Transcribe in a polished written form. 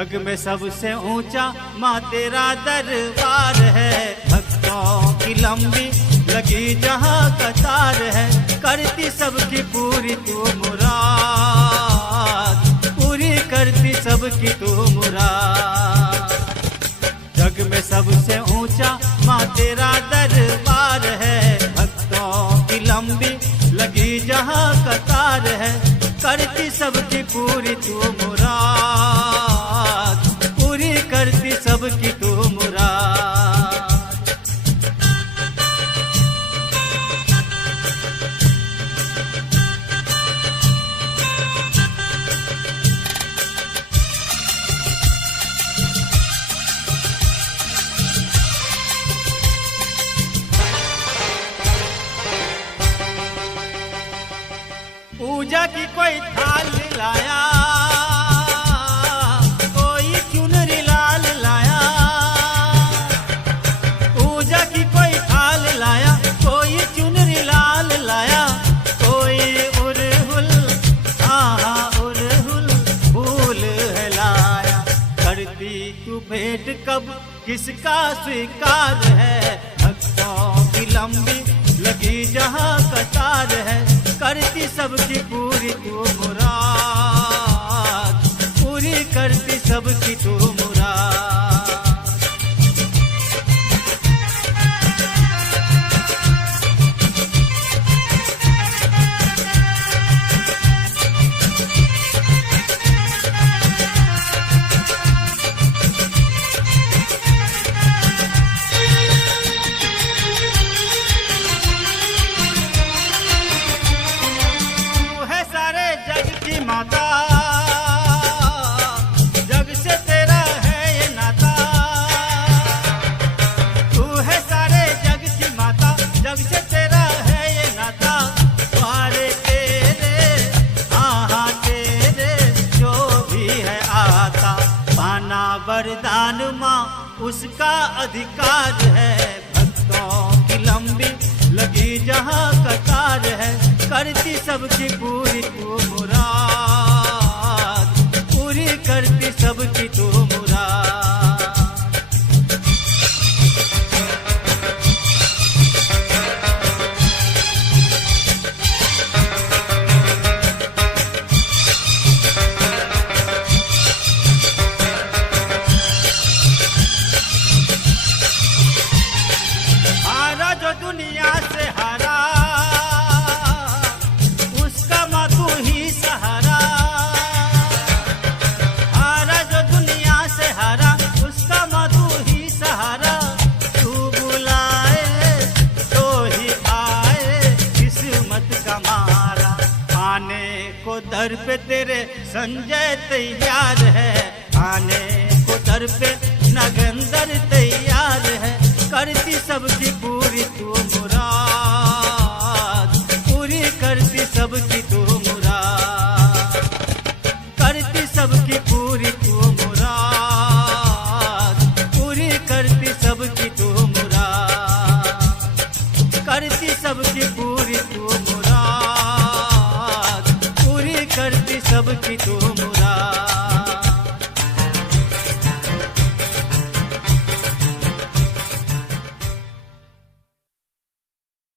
जग में सबसे ऊंचा माँ तेरा दरबार है। भक्तों की लंबी लगी जहाँ कतार है, करती सबकी पूरी तू मुराद, पूरी करती सबकी तू मुराद। जग में सबसे ऊंचा माँ तेरा दरबार है। भक्तों की लंबी लगी जहाँ कतार है, करती सबकी पूरी तू मुराद, पूरी करती सबकी तू मुराद। पूजा की कोई थाल लाया, कोई चुनरी लाल लाया। पूजा की कोई थाल लाया, कोई चुनरी लाल लाया, कोई उरहुल उरहुल फूल है लाया। करती तू भेंट कब किसका स्वीकार है। भक्तों की लंबी लगी जहाँ कतार है, करती सबकी पूरी तू मुराद, पूरी करती सबकी तू मुराद। माता जग से तेरा है ये नाता, तू है सारे जग की माता, जग से तेरा है ये नाता। तुम्हारे तेरे हाँ तेरे जो भी है आता, पाना वरदान माँ उसका अधिकार है। भक्तों की लंबी लगी जहाँ कतार है, करती सबकी पूरी तू मुराद, पूरी करती सबकी तू मुराद। हारा जो दुनिया से हारा, उसका माँ तू ही सहारा। हारा जो दुनिया से हारा, उसका माँ तू ही सहारा। तू बुलाए तो ही आए, किस्मत का मारा। आने को दर पे तेरे संजय तैयार है, आने को दर पे नगंदर तैयार है, करती सबकी पूरी तू मुराद, पूरी करती सबकी तू मुराद, करती सबकी पूरी तू मुराद, पूरी करती सबकी तू मुराद, करती सबकी पूरी तू मुराद।